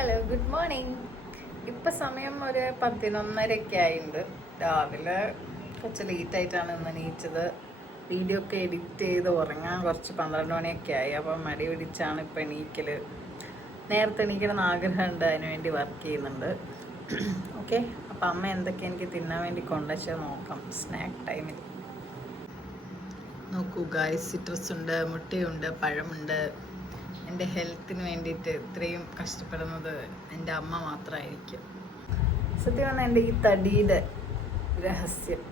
Hello, good morning. ഇപ്പം സമയം ഒരു 11:30 ആയിട്ടുണ്ട്. രാവിലെ കുറച്ച് ലേറ്റായിട്ടാണ് ഇന്ന് എണീച്ചത്. വീഡിയോ ഒക്കെ എഡിറ്റ് ചെയ്ത് ഉറങ്ങാൻ കുറച്ച് 12 മണിയൊക്കെ ആയി. അപ്പം മടി പിടിച്ചാണ് ഇപ്പം എണീക്കൽ. നേരത്തെ എണീക്കണമെന്ന് ആഗ്രഹമുണ്ട്, അതിനുവേണ്ടി വർക്ക് ചെയ്യുന്നുണ്ട്. ഓക്കെ, അപ്പം അമ്മ എന്തൊക്കെ എനിക്ക് തിന്നാൻ വേണ്ടി കൊണ്ടുവച്ചാൽ നോക്കാം സ്നാക്ക് ടൈമിൽ. നോക്കൂ ഗായ്സ്, സിട്രസ് ഉണ്ട്, മുട്ടയുണ്ട്, പഴമുണ്ട്. എൻ്റെ ഹെൽത്തിന് വേണ്ടിയിട്ട് ഇത്രയും കഷ്ടപ്പെടുന്നത് എൻ്റെ അമ്മ മാത്രമായിരിക്കും. സത്യം പറഞ്ഞാൽ എൻ്റെ ഈ തടിയുടെ രഹസ്യം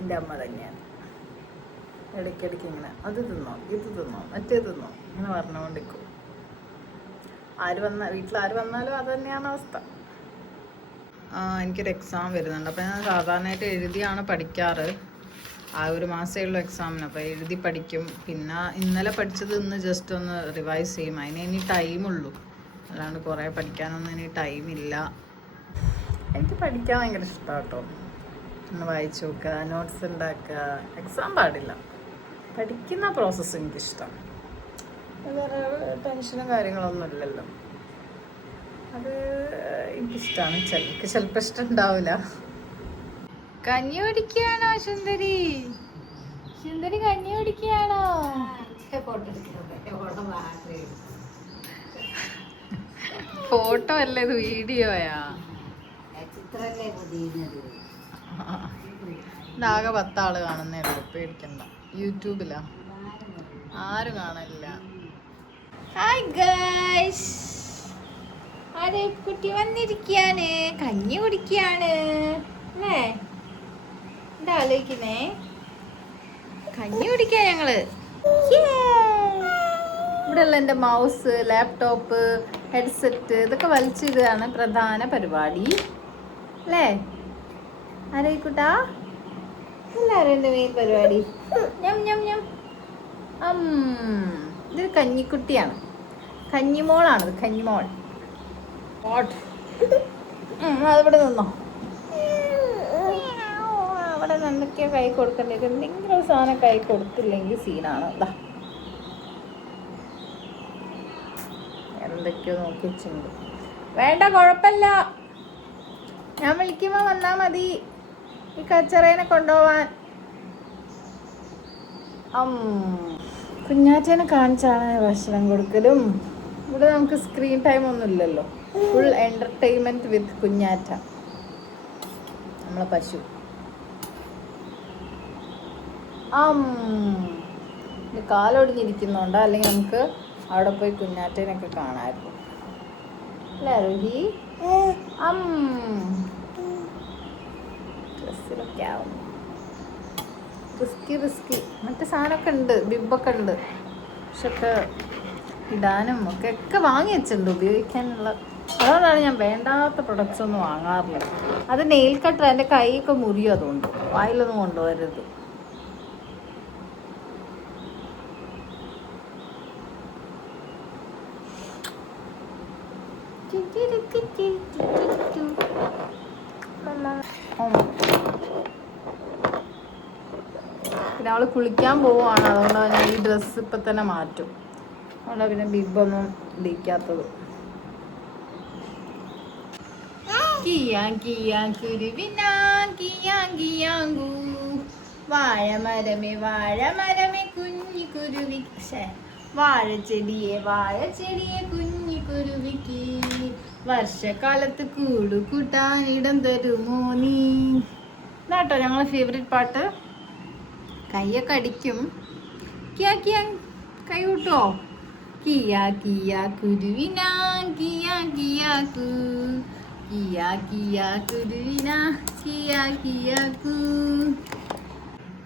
എൻ്റെ അമ്മ തന്നെയാണ്. ഇടയ്ക്കിടയ്ക്ക് ഇങ്ങനെ അത് തിന്നോ, ഇത് തിന്നോ, മറ്റേ തിന്നോ ഇങ്ങനെ പറഞ്ഞുകൊണ്ടിരിക്കും. വീട്ടിൽ ആര് വന്നാലും അത് തന്നെയാണ് അവസ്ഥ. എനിക്കൊരു എക്സാം വരുന്നുണ്ട്. അപ്പോൾ ഞാൻ സാധാരണയായിട്ട് എഴുതിയാണ് പഠിക്കാറ്. ആ ഒരു മാസമേ ഉള്ളൂ എക്സാമിന്. അപ്പോൾ എഴുതി പഠിക്കും. പിന്നെ ഇന്നലെ പഠിച്ചത് ഇന്ന് ജസ്റ്റ് ഒന്ന് റിവൈസ് ചെയ്യും. അതിന് ഇനി ടൈമുള്ളൂ, അല്ലാണ്ട് കുറേ പഠിക്കാനൊന്നും ഇനി ടൈമില്ല. എനിക്ക് പഠിക്കാൻ ഭയങ്കര ഇഷ്ടമാണ് കേട്ടോ. ഒന്ന് വായിച്ചു നോക്കുക, നോട്ട്സ് ഉണ്ടാക്കുക. എക്സാം പാടില്ല, പഠിക്കുന്ന പ്രോസസ്സ് എനിക്കിഷ്ടമാണ്. വേറെ ടെൻഷനും കാര്യങ്ങളൊന്നും ഇല്ലല്ലോ, അത് എനിക്കിഷ്ടമാണ്. ചിലപ്പോൾ ഇഷ്ടം ഉണ്ടാവില്ല. കഞ്ഞി കുടിക്കുകയാണോ സുന്ദരി? സുന്ദരി കഞ്ഞി കുടിക്കുകയാണോ? ഫോട്ടോ അല്ലേ ഇത്, വീഡിയോയാ? ഇതാകെ 10 ആള് കാണുന്നേ ഉള്ളൂ, പേടിക്കണ്ട. യൂട്യൂബിലാ, ആരും കാണില്ല. ഹായ് ഗൈസ്, കുട്ടി വന്നിരിക്കുകയാണ്, കഞ്ഞി കുടിക്കുകയാണ് അല്ലേ? എന്താ ആലോചിക്കുന്നേ? കഞ്ഞി കുടിക്കാ ഞങ്ങള്. ഇവിടെ ഉള്ള എൻ്റെ മൗസ്, ലാപ്ടോപ്പ്, ഹെഡ്സെറ്റ് ഇതൊക്കെ വലിച്ചിടുകയാണ് പ്രധാന പരിപാടി അല്ലേ? ആരേക്കൂട്ടാ, എല്ലാവരും എൻ്റെ മെയിൻ പരിപാടി. ഞം ഞം ഞം. ഇതൊരു കഞ്ഞിക്കുട്ടിയാണ്, കഞ്ഞിമോളാണത്, കഞ്ഞിമോൾ. അതിവിടെ നിന്നോ, അവിടെ എന്തൊക്കെയോ കൈ കൊടുക്കണ്ടേ. എന്തെങ്കിലും ഒരു സാധനം കൈ കൊടുത്തില്ലെങ്കിൽ സീനാണ്. അതാ എന്തൊക്കെയോ നോക്കി വെച്ചിട്ടുണ്ട്. വേണ്ട, കുഴപ്പമില്ല, ഞാൻ വിളിക്കുമ്പോൾ വന്നാൽ മതി ഈ കച്ചറേനെ കൊണ്ടുപോവാൻ. കുഞ്ഞാറ്റേനെ കാണിച്ചാണ് ഭക്ഷണം കൊടുക്കലും. ഇവിടെ നമുക്ക് സ്ക്രീൻ ടൈം ഒന്നും ഇല്ലല്ലോ, ഫുൾ എൻ്റർടൈൻമെൻറ്റ് വിത്ത് കുഞ്ഞാറ്റ, നമ്മളെ പശു. കാലൊടിഞ്ഞിരിക്കുന്നുണ്ട്, അല്ലെങ്കിൽ നമുക്ക് അവിടെ പോയി കുഞ്ഞാറ്റേനൊക്കെ കാണാമായിരുന്നു അല്ലേ രോഹി? ഡ്രസ്സിലൊക്കെ ആവും റിസ്കി. മറ്റേ സാധനമൊക്കെ ഉണ്ട്, ബിബൊക്കെ ഉണ്ട്, പക്ഷെ ഒക്കെ ഇടാനും ഒക്കെ വാങ്ങി വെച്ചിട്ടുണ്ട് ഉപയോഗിക്കാനുള്ള. അതുകൊണ്ടാണ് ഞാൻ വേണ്ടാത്ത പ്രൊഡക്ട്സ് ഒന്നും വാങ്ങാറില്ല. അത് നെയിൽ കട്ടർ, എൻ്റെ കൈയൊക്കെ മുറിയും, അതുകൊണ്ട് വായിലൊന്നും കൊണ്ടുവരരുത്. പിന്നെ അവള് കുളിക്കാൻ പോവാണ്, അതുകൊണ്ടാണ് ഞാൻ ഈ ഡ്രസ്സ് ഇപ്പം തന്നെ മാറ്റും. അതുകൊണ്ടാണ് പിന്നെ ബിബൊന്നും ഇടിക്കാത്തത്. വാഴമരമേ കുഞ്ഞി കുരുവി, വാഴച്ചെടിയെ കുഞ്ഞി കുരുവിക്ക് വർഷക്കാലത്ത് കൂടു കൂട്ടാൻ ഇടം തരുമോ നീ. ഇതാട്ടോ ഞങ്ങളെ ഫേവറേറ്റ് പാട്ട്. കൈയൊക്കെ അടിക്കും. കൈ കൂട്ടോ? കുരുവിനാ കുരുവിനാ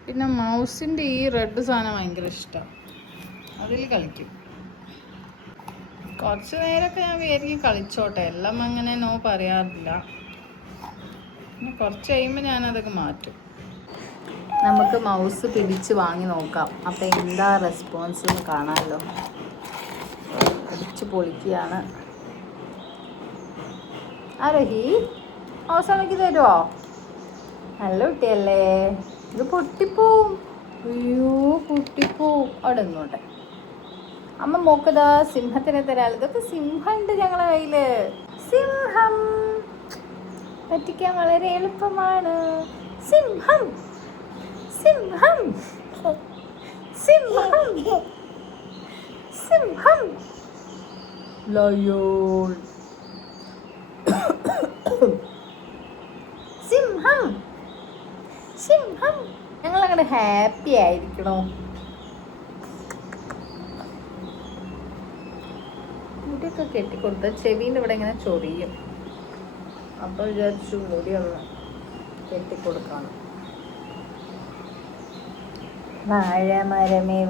പിന്നെ മൗസിൻ്റെ ഈ റെഡ് സാധനം ഭയങ്കര ഇഷ്ടമാണ്, അതിൽ കളിക്കും. കുറച്ച് നേരമൊക്കെ ഞാൻ വിചാരിക്കും കളിച്ചോട്ടെ, എല്ലാം അങ്ങനെ നോ പറയാറില്ല. പിന്നെ കുറച്ച് കഴിയുമ്പോൾ ഞാനതൊക്കെ മാറ്റും. നമുക്ക് മൗസ് പിടിച്ച് വാങ്ങി നോക്കാം, അപ്പം എന്താ റെസ്പോൺസ് എന്ന് കാണാമല്ലോ. പിടിച്ച് പൊളിക്കുകയാണ്. ആരോഹി, മൗസ് നമുക്ക് തരുമോ? നല്ല കുട്ടിയല്ലേ, ഇത് പൊട്ടിപ്പോവും. അയ്യോ പൊട്ടിപ്പോവും. അവിടെ നിന്നോട്ടെ. അമ്മ മോക്കതാ സിംഹത്തിനെ തരാമല്ലോ. ഇതൊക്കെ സിംഹമുണ്ട് ഞങ്ങളെ കയ്യിൽ. സിംഹം. പറ്റിക്കാൻ വളരെ എളുപ്പമാണ്. സിംഹം സിംഹം സിംഹം സിംഹം. ലയോൺ. സിംഹം സിംഹം. ഞങ്ങളങ്ങനെ ഹാപ്പി ആയിരിക്കണോ? മുടിയൊക്കെ കെട്ടിക്കൊടുത്ത ചെവീൻ്റെ ഇവിടെ ഇങ്ങനെ ചൊറിയും. അപ്പോൾ വിചാരിച്ചു മുടി ഒന്ന് കെട്ടിക്കൊടുക്കണം. വാഴമരമേ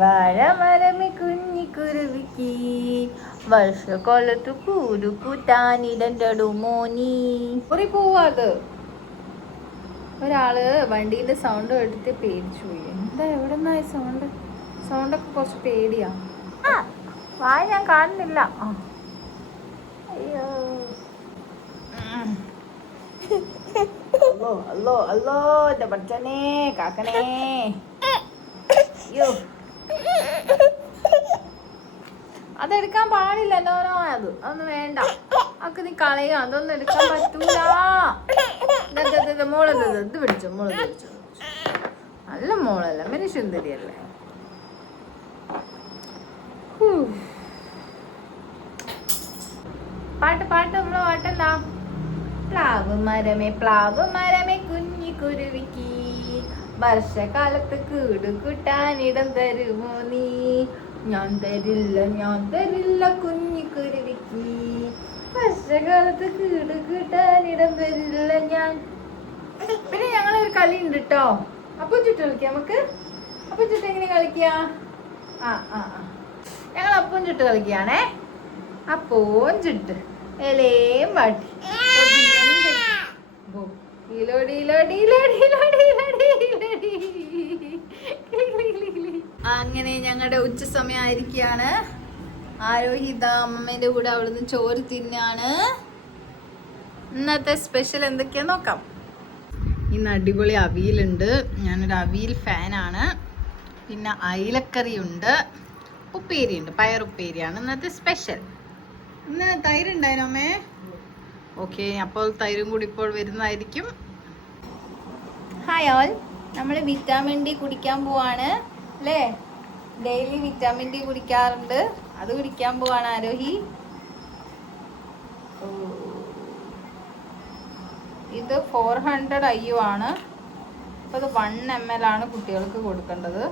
കുഞ്ഞിക്കുരുവിക്ക് വർഷക്കൊലത്തു കൂരു കൂട്ടാനിടണ്ടടുമോനി. കുറി പോവാത്. ഒരാള് വണ്ടീൻ്റെ സൗണ്ട് എടുത്ത് പേടിച്ചു പോയി. എന്താ എവിടെ നിന്നായി സൗണ്ടൊക്കെ കുറച്ച് പേടിയാ. വായ ഞാൻ കാണുന്നില്ല. അയ്യോ അല്ലോ അല്ലോ അല്ലോ എൻ്റെ പച്ചനെ കാക്കണേ. അയ്യോ അതെടുക്കാൻ പാടില്ല. നോനോ അതൊന്നും വേണ്ട. അതൊക്കെ നീ കളയാ. അതൊന്നും എടുക്കാൻ പറ്റൂല. മോളത് ഇത് പിടിച്ചോ. മോളത് പിടിച്ചോ. നല്ല മോളല്ല, മനുഷ്യന്തിരിയല്ലേ. പാട്ട് നമ്മള് പാട്ടെന്താ? പ്ലാവ് മരമേ കുഞ്ഞിക്കുരുവിക്ക് വർഷകാലത്ത് കൂട് കൂട്ടാനിടം തരുമോ നീ? ഞാൻ തരില്ല കുഞ്ഞിക്കുരുവിക്ക് വർഷകാലത്ത് കൂട് കൂട്ടാനിടം തരില്ല ഞാൻ. പിന്നെ ഞങ്ങളൊരു കളി ഉണ്ട് കേട്ടോ. അപ്പം ചുട്ട് കളിക്കാം നമുക്ക്. അപ്പം ചുട്ട് എങ്ങനെ കളിക്കാ? ഞങ്ങൾ അപ്പം ചുട്ട് കളിക്കുകയാണേ. അപ്പോം ചുട്ട് ഇലയും വാട്ടി അങ്ങനെ ഞങ്ങളുടെ ഉച്ച സമയം ആയിരിക്കുകയാണ്. ആരോഹിത അമ്മേന്റെ കൂടെ അവിടുന്ന് ചോറ് തിന്നാണ്. ഇന്നത്തെ സ്പെഷ്യൽ എന്തൊക്കെയാ നോക്കാം. ഇന്ന് അടിപൊളി അവിയലുണ്ട്. ഞാനൊരു അവിയൽ ഫാനാണ്. പിന്നെ അയിലക്കറി ഉണ്ട്, ഉപ്പേരിയുണ്ട്, പയറുപ്പേരിയാണ് ഇന്നത്തെ സ്പെഷ്യൽ. ഇന്ന് തൈരുണ്ടായിരുന്നു അമ്മേ. ഓക്കെ, അപ്പോൾ തൈരും കൂടി ഇപ്പോൾ വരുന്നതായിരിക്കും. ഹായ് ഓൾ, നമ്മൾ വിറ്റാമിൻ ഡി കുടിക്കാൻ പോവാണ് അല്ലേ? ഡെയിലി വിറ്റാമിൻ ഡി കുടിക്കാറുണ്ട്. അത് കുടിക്കാൻ പോവാണ് ആരോഹി. ഇത് 400 IU ആണ്. അപ്പോൾ ഇത് 1 ml ആണ് കുട്ടികൾക്ക് കൊടുക്കേണ്ടത്.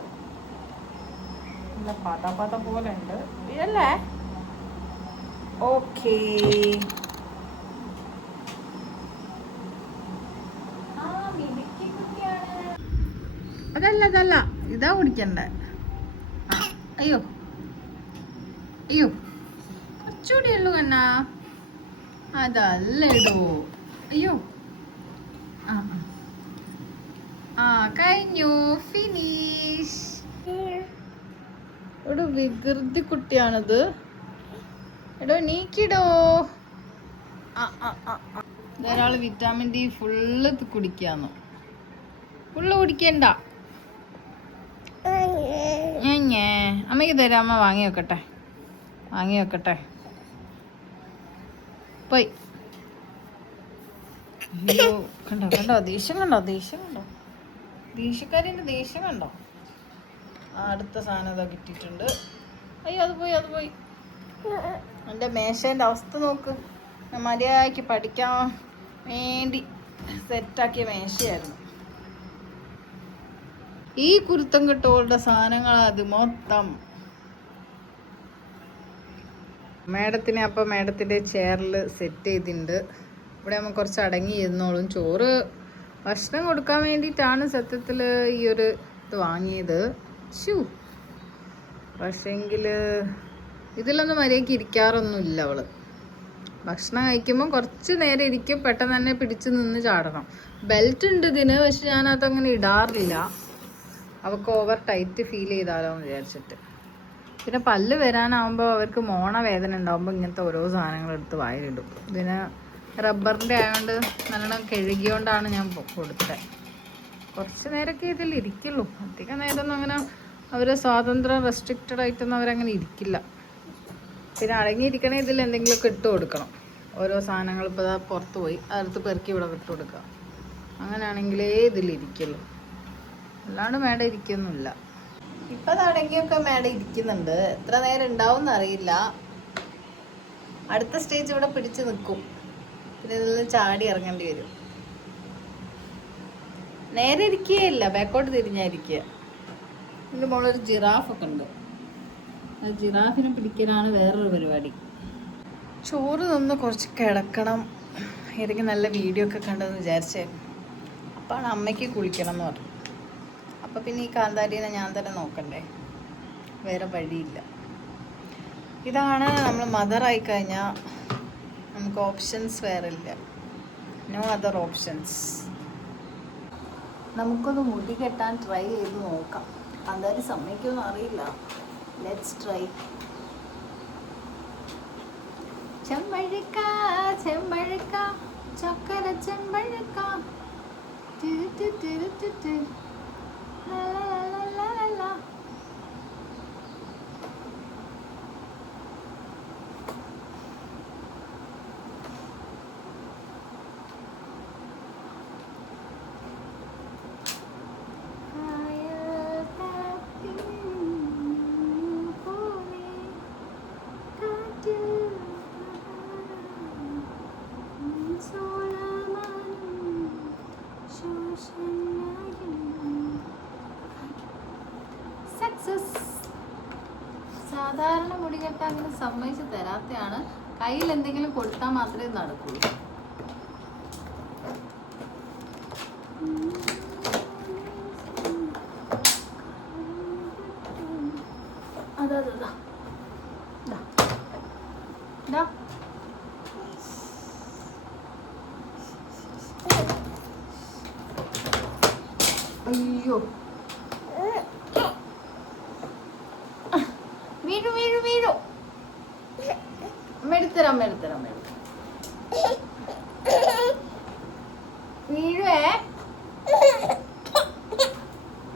നല്ല പാത പോലെ ഉണ്ട് ഇതല്ലേ? ഓക്കേ, അതല്ല ഇതാ കുടിക്കണ്ടേ. അയ്യോ കുറച്ചുകൂടി ഉള്ളു കണ്ണാ. അതല്ലടോ. അയ്യോ കഴിഞ്ഞു, ഫിനിഷ്. ഒരു വികൃതി കുട്ടിയാണിത്. എടോ നീക്കിടോ. ഒരാള് വിറ്റാമിൻ ഡി ഫുള്ള് കുടിക്കാന്നു. ഫുള്ള് കുടിക്കണ്ട. അമ്മയ്ക്ക് തരാം. അമ്മ വാങ്ങി വെക്കട്ടെ. പോയി. അയ്യോ കണ്ടോ ദേഷ്യം കണ്ടോ. ദേഷ്യക്കാരിന്റെ ദേഷ്യം കണ്ടോ. അടുത്ത സാധനം ഇതാ കിട്ടിയിട്ടുണ്ട്. അയ്യോ അത് പോയി. എൻ്റെ മേശേൻ്റെ അവസ്ഥ നോക്ക്. ഞാൻ മര്യാദയ്ക്ക് പഠിക്കാൻ വേണ്ടി സെറ്റാക്കിയ മേശയായിരുന്നു. ഈ കുരുത്തം കെട്ടോളുടെ സാധനങ്ങളത് മൊത്തം. മേഡത്തിനെ അപ്പം മേഡത്തിൻ്റെ ചെയറിൽ സെറ്റ് ചെയ്തിട്ടുണ്ട്. ഇവിടെ നമ്മൾ കുറച്ച് അടങ്ങി ഇരുന്നോളും. ചോറ് ഭക്ഷണം കൊടുക്കാൻ വേണ്ടിയിട്ടാണ് സത്യത്തിൽ ഈ ഒരു ഇത് വാങ്ങിയത്. പക്ഷേങ്കിൽ ഇതിലൊന്നും മര്യാദയ്ക്ക് ഇരിക്കാറൊന്നുമില്ല അവള്. ഭക്ഷണം കഴിക്കുമ്പോൾ കുറച്ച് നേരം ഇരിക്കും, പെട്ടെന്ന് തന്നെ പിടിച്ച് നിന്ന് ചാടണം. ബെൽറ്റ് ഉണ്ട് ഇതിന്, പക്ഷെ ഞാനതങ്ങനെ ഇടാറില്ല. അവൾക്ക് ഓവർ ടൈറ്റ് ഫീൽ ചെയ്താലോ എന്ന് വിചാരിച്ചിട്ട്. പിന്നെ പല്ല് വരാനാവുമ്പോൾ അവർക്ക് മോണ വേദന ഉണ്ടാകുമ്പോൾ ഇങ്ങനത്തെ ഓരോ സാധനങ്ങൾ എടുത്ത് വായിലിടും. ഇതിന് റബ്ബറിൻ്റെ ആയതുകൊണ്ട് നല്ലോണം കഴുകിയോണ്ടാണ് ഞാൻ കൊടുത്തത്. കുറച്ച് നേരമൊക്കെ ഇതിൽ ഇരിക്കുള്ളൂ. അധികം നേരമൊന്നും അങ്ങനെ അവർ സ്വാതന്ത്ര്യം റെസ്ട്രിക്റ്റഡ് ആയിട്ടൊന്നും അവരങ്ങനെ ഇരിക്കില്ല. പിന്നെ അടങ്ങിയിരിക്കണേ ഇതിൽ എന്തെങ്കിലുമൊക്കെ ഇട്ട് കൊടുക്കണം. ഓരോ സാധനങ്ങൾ ഇപ്പോൾ പുറത്ത് പോയി അടുത്ത് പെറുക്കി ഇവിടെ വിട്ടു കൊടുക്കുക. അങ്ങനെയാണെങ്കിലേ ഇതിലിരിക്കുള്ളൂ, അല്ലാണ്ട് മേഡം ഇരിക്കൊന്നുമില്ല. ഇപ്പം അതാണെങ്കിലൊക്കെ മേഡം ഇരിക്കുന്നുണ്ട്. എത്ര നേരം ഉണ്ടാവും എന്നറിയില്ല. അടുത്ത സ്റ്റേജ് ഇവിടെ പിടിച്ച് നിൽക്കും, പിന്നെ ഇതിൽ നിന്ന് ചാടി ഇറങ്ങേണ്ടി വരും. നേരെ ഇരിക്കുകയില്ല, ബാക്കോട്ട് തിരിഞ്ഞായിരിക്കുക. ഇതിൻ്റെ മുകളിലൊരു ജിറാഫൊക്കെ ഉണ്ട്. ആ ജിറാഫിനെ പിടിക്കലാണ് വേറൊരു പരിപാടി. ചോറ് നിന്ന് കുറച്ച് കിടക്കണം, ഏതെങ്കിലും നല്ല വീഡിയോ ഒക്കെ കണ്ടെന്ന് വിചാരിച്ചേ. അപ്പോഴാണ് അമ്മയ്ക്ക് കുളിക്കണം എന്ന് പറഞ്ഞു. അപ്പം പിന്നെ ഈ കാന്താരീനെ ഞാൻ തന്നെ നോക്കണ്ടേ, വേറെ വഴിയില്ല. ഇതാണ് നമ്മൾ മദറായി കഴിഞ്ഞാൽ നമുക്ക് ഓപ്ഷൻസ് വേറെ ഇല്ല, നോ അതർ ഓപ്ഷൻസ്. നമുക്കൊന്ന് മുടി കെട്ടാൻ ട്രൈ ചെയ്ത് നോക്കാം. കാന്താരി സമ്മതിക്കുമെന്ന് അറിയില്ല. Let's try. ചെമ്പഴുക്ക ചെമ്പഴുക്ക ചക്കര ചെമ്പഴുക്ക സാധാരണ മുടി കെട്ടാൻ അങ്ങനെ സമ്മതിച്ച് തരാത്തയാണ്. കയ്യിൽ എന്തെങ്കിലും കൊടുത്താൽ മാത്രമേ നടക്കുള്ളൂ. അതാ അയ്യോ, വീഴു വീഴു വീഴു. മെടുത്തരാം മെടുത്തരാം മെടുത്തരാം. വീഴുവേ,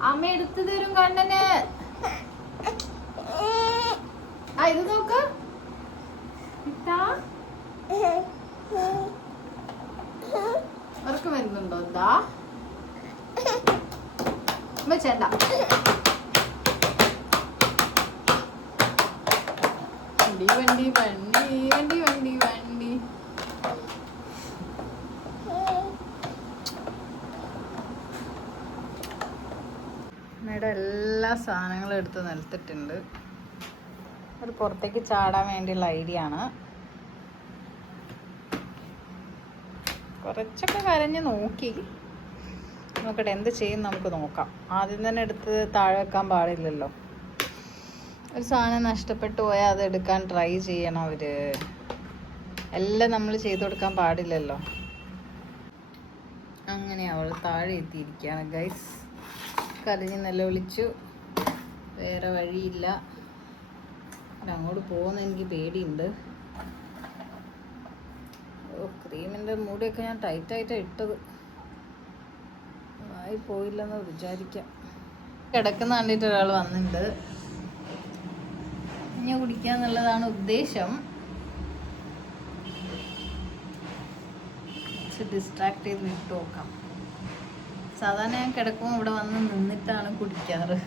അമ്മ എടുത്തു തരും കണ്ണന്. ആ ഇത് നോക്ക്, ഉറക്കം വരുന്നുണ്ടോ? എന്താ ചേണ്ട, വണ്ടി വണ്ടി വണ്ടി വണ്ടി വണ്ടി വണ്ടി. അമ്മയുടെ എല്ലാ സാധനങ്ങളും എടുത്ത് നിലത്തിട്ടുണ്ട്. അത് പുറത്തേക്ക് ചാടാൻ വേണ്ടിയുള്ള ഐഡിയ ആണ്. കുറച്ചൊക്കെ കരഞ്ഞ് നോക്കി, നോക്കട്ടെ എന്ത് ചെയ്യും നമുക്ക് നോക്കാം. ആദ്യം തന്നെ എടുത്ത് താഴെ വെക്കാൻ പാടില്ലല്ലോ. ഒരു സാധനം നഷ്ടപ്പെട്ടു പോയാൽ അത് എടുക്കാൻ ട്രൈ ചെയ്യണം അവർ. എല്ലാം നമ്മൾ ചെയ്തു കൊടുക്കാൻ പാടില്ലല്ലോ. അങ്ങനെ അവൾ താഴെ എത്തിയിരിക്കുകയാണ് ഗൈസ്. കരഞ്ഞ് നിലവിളിച്ചു, വേറെ വഴിയില്ല. അങ്ങോട്ട് പോകുന്ന എനിക്ക് പേടിയുണ്ട്. ക്രീമിൻ്റെ മൂടിയൊക്കെ ഞാൻ ടൈറ്റായിട്ടാണ് ഇട്ടത്, ആയി പോയില്ലെന്ന് വിചാരിക്കാം. കിടക്കുന്ന കണ്ടിട്ട് ഒരാൾ വന്നിട്ടുണ്ട്. ഞാൻ കുടിക്കാന്നുള്ളതാണ് ഉദ്ദേശം. ഡിസ്ട്രാക്ട് ചെയ്ത് വിട്ടു നോക്കാം. സാധാരണ ഞാൻ കിടക്കുമ്പോൾ ഇവിടെ വന്ന് നിന്നിട്ടാണ് കുടിക്കാറ്.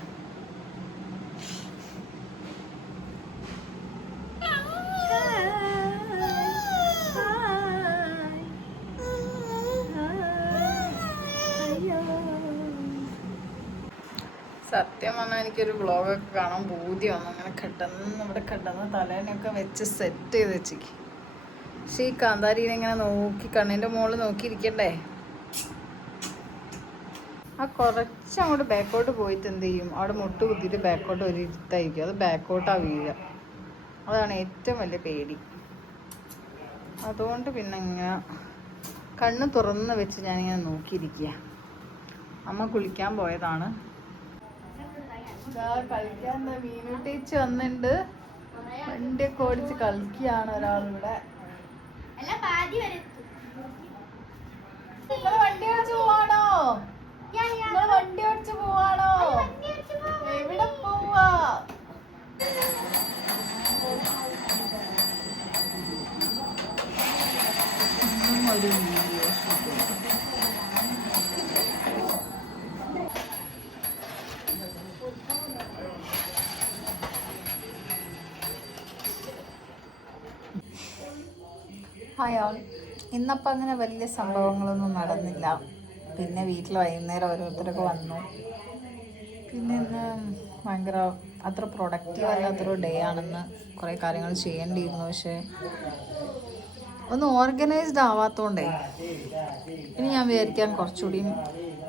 സത്യം പറഞ്ഞാൽ എനിക്കൊരു വ്ളോഗൊക്കെ കാണാൻ ബോധ്യം വന്നു. അങ്ങനെ കിടന്ന് തലേനൊക്കെ വെച്ച് സെറ്റ് ചെയ്ത് വെച്ചേക്ക്. പക്ഷേ ഈ കാന്താരീനെ ഇങ്ങനെ നോക്കി കണ്ണിൻ്റെ മുകളിൽ നോക്കിയിരിക്കണ്ടേ. ആ കുറച്ചങ്ങോട്ട് ബാക്കോട്ട് പോയിട്ട് എന്ത് ചെയ്യും, അവിടെ മുട്ട് കുത്തിയിട്ട് ബാക്കോട്ട് ഒരു ഇരുത്തായിരിക്കും. അത് ബാക്കോട്ടാണ് വീഴുക. അതാണ് ഏറ്റവും വലിയ പേടി. അതുകൊണ്ട് പിന്നെ ഇങ്ങനെ കണ്ണ് തുറന്ന് വെച്ച് ഞാനിങ്ങനെ നോക്കിയിരിക്കുക. അമ്മ കുളിക്കാൻ പോയതാണ്. കളിക്കാൻ മീനുട്ടേച്ച് വന്നിട്ടുണ്ട്. വണ്ടിയൊക്കെ ഓടിച്ച് കളിക്കുകയാണ് ഒരാളിവിടെ. വണ്ടി ഓടിച്ച് പോവാണോ? വണ്ടി ഓടിച്ച് പോവാണോ? എവിടെ പോവാ? ഒരു വീഡിയോ ഷൂട്ട് ചെയ്തു. Hi all. ഇന്നപ്പോൾ അങ്ങനെ വലിയ സംഭവങ്ങളൊന്നും നടന്നില്ല. പിന്നെ വീട്ടിൽ വൈകുന്നേരം ഓരോരുത്തരൊക്കെ വന്നു. പിന്നെ ഇന്ന് ഭയങ്കര അത്ര പ്രൊഡക്റ്റീവ് അല്ലാത്തൊരു ഡേ ആണെന്ന്. കുറേ കാര്യങ്ങൾ ചെയ്യേണ്ടിയിരുന്നു, പക്ഷേ ഒന്നും ഓർഗനൈസ്ഡ് ആവാത്തതുകൊണ്ടേ ഇനി ഞാൻ വിചാരിക്കാൻ കുറച്ചുകൂടി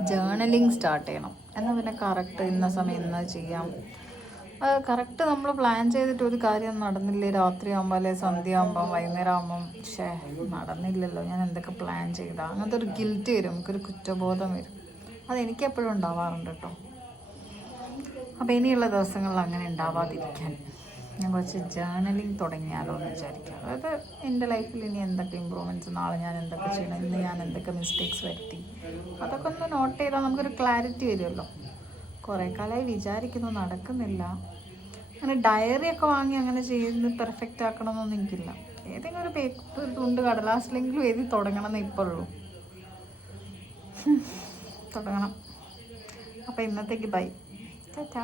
ജേർണലിങ് സ്റ്റാർട്ട് ചെയ്യണം. എന്നാൽ പിന്നെ കറക്റ്റ് ഇന്ന സമയം ഇന്ന ചെയ്യാം. അത് കറക്റ്റ് നമ്മൾ പ്ലാൻ ചെയ്തിട്ട് ഒരു കാര്യം നടന്നില്ലേ, രാത്രി ആകുമ്പോൾ അല്ലെ സന്ധ്യ ആകുമ്പം വൈകുന്നേരം ആകുമ്പം നടന്നില്ലല്ലോ, ഞാൻ എന്തൊക്കെ പ്ലാൻ ചെയ്താൽ അങ്ങനത്തെ ഒരു ഗിൽറ്റ് വരും, നമുക്കൊരു കുറ്റബോധം വരും. അതെനിക്ക് എപ്പോഴും ഉണ്ടാവാറുണ്ട് കേട്ടോ. അപ്പോൾ ഇനിയുള്ള ദിവസങ്ങളിൽ അങ്ങനെ ഉണ്ടാവാതിരിക്കാൻ ഞാൻ കുറച്ച് ജേർണലിങ് തുടങ്ങിയാലോ എന്ന് വിചാരിക്കാം. അതായത് എൻ്റെ ലൈഫിൽ ഇനി എന്തൊക്കെ ഇമ്പ്രൂവ്മെൻറ്റ്സ്, നാളെ ഞാൻ എന്തൊക്കെ ചെയ്യണം, ഇന്ന് ഞാൻ എന്തൊക്കെ മിസ്റ്റേക്സ് വരുത്തി, അതൊക്കെ ഒന്ന് നോട്ട് ചെയ്താൽ നമുക്കൊരു ക്ലാരിറ്റി വരുമല്ലോ. കുറേ കാലമായി വിചാരിക്കുന്നു, നടക്കുന്നില്ല. അങ്ങനെ ഡയറിയൊക്കെ വാങ്ങി അങ്ങനെ ചെയ്ത് പെർഫെക്റ്റ് ആക്കണമെന്നൊന്നും എനിക്കില്ല. ഏതെങ്കിലും ഒരു പേപ്പർ തുണ്ട് കടലാസിലെങ്കിലും എഴുതി തുടങ്ങണം എന്നേ ഇപ്പോൾ ഉള്ളൂ. തുടങ്ങണം. അപ്പോൾ ഇന്നത്തേക്ക് ബൈ. Ta-ta.